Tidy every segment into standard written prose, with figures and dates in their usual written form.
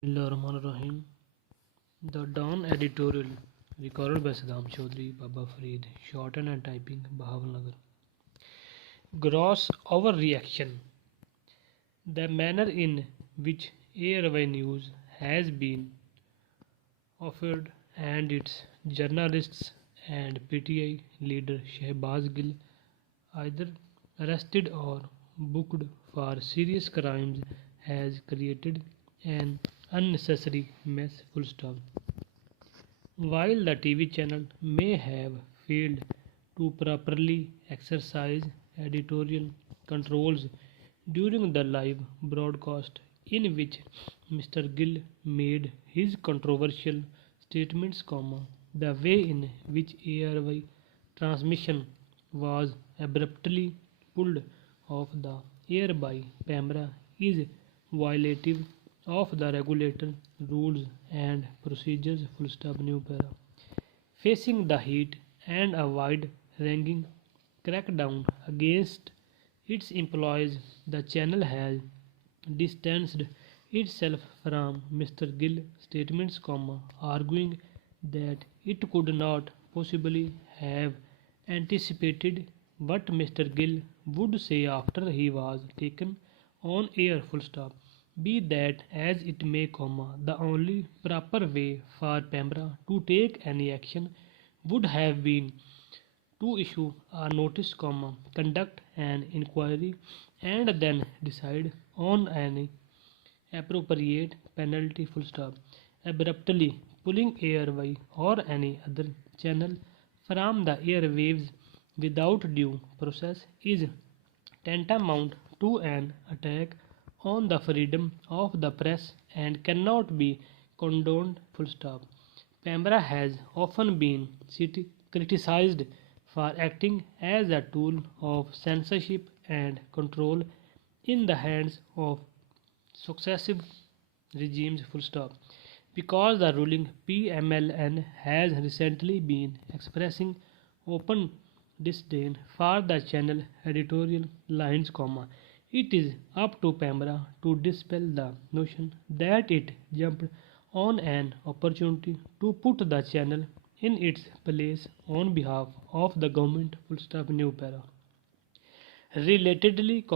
Bismillahirrahmanirrahim. The Dawn Editorial, recorded by Saddam, Chowdhury, Baba, Farid, Shorthand and Typing, Bahawalnagar. Gross overreaction. The manner in which ARY News has been offered and its journalists and PTI leader Shehbaz Gill either arrested or booked for serious crimes has created an unnecessary mess. Full stop. While the TV channel may have failed to properly exercise editorial controls during the live broadcast in which Mr. Gill made his controversial statements, the way in which ARY transmission was abruptly pulled off the air by Pamela is violative of the regulator rules and procedures. Full stop. New para. Facing the heat and a wide-ranging crackdown against its employees, the channel has distanced itself from Mr. Gill's statements, arguing that it could not possibly have anticipated what Mr. Gill would say after he was taken on air. Full stop. Be that as it may, the only proper way for Pamela to take any action would have been to issue a notice, conduct an inquiry, and then decide on any appropriate penalty. Full stop. Abruptly pulling ARY or any other channel from the airwaves without due process is tantamount to an attack on the freedom of the press and cannot be condoned. Full stop. Pamela has often been criticized for acting as a tool of censorship and control in the hands of successive regimes. Full stop. Because the ruling PMLN has recently been expressing open disdain for the channel editorial lines, it is up to Pamela to dispel the notion that it jumped on an opportunity to put the channel in its place on behalf of the government. Full stop. New para. Relatedly,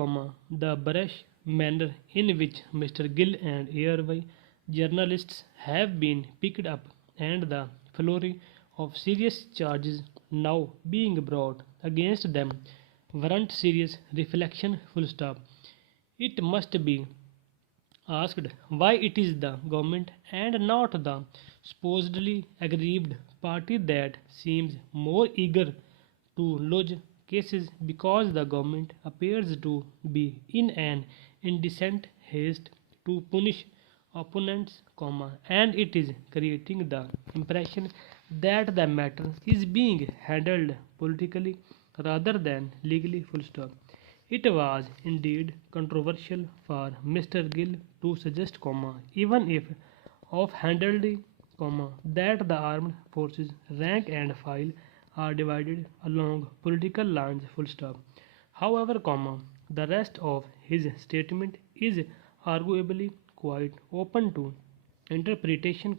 the brash manner in which Mr. Gill and ARY journalists have been picked up and the flurry of serious charges now being brought against them warrant serious reflection. Full stop. It must be asked why it is the government and not the supposedly aggrieved party that seems more eager to lodge cases, because the government appears to be in an indecent haste to punish opponents, and it is creating the impression that the matter is being handled politically rather than legally. Full stop. It was indeed controversial for Mr. Gill to suggest, even if offhandedly, that the armed forces rank and file are divided along political lines. Full stop. However, the rest of his statement is arguably quite open to interpretation,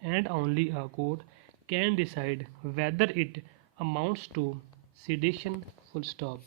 and only a court can decide whether it amounts to sedition. Full stop.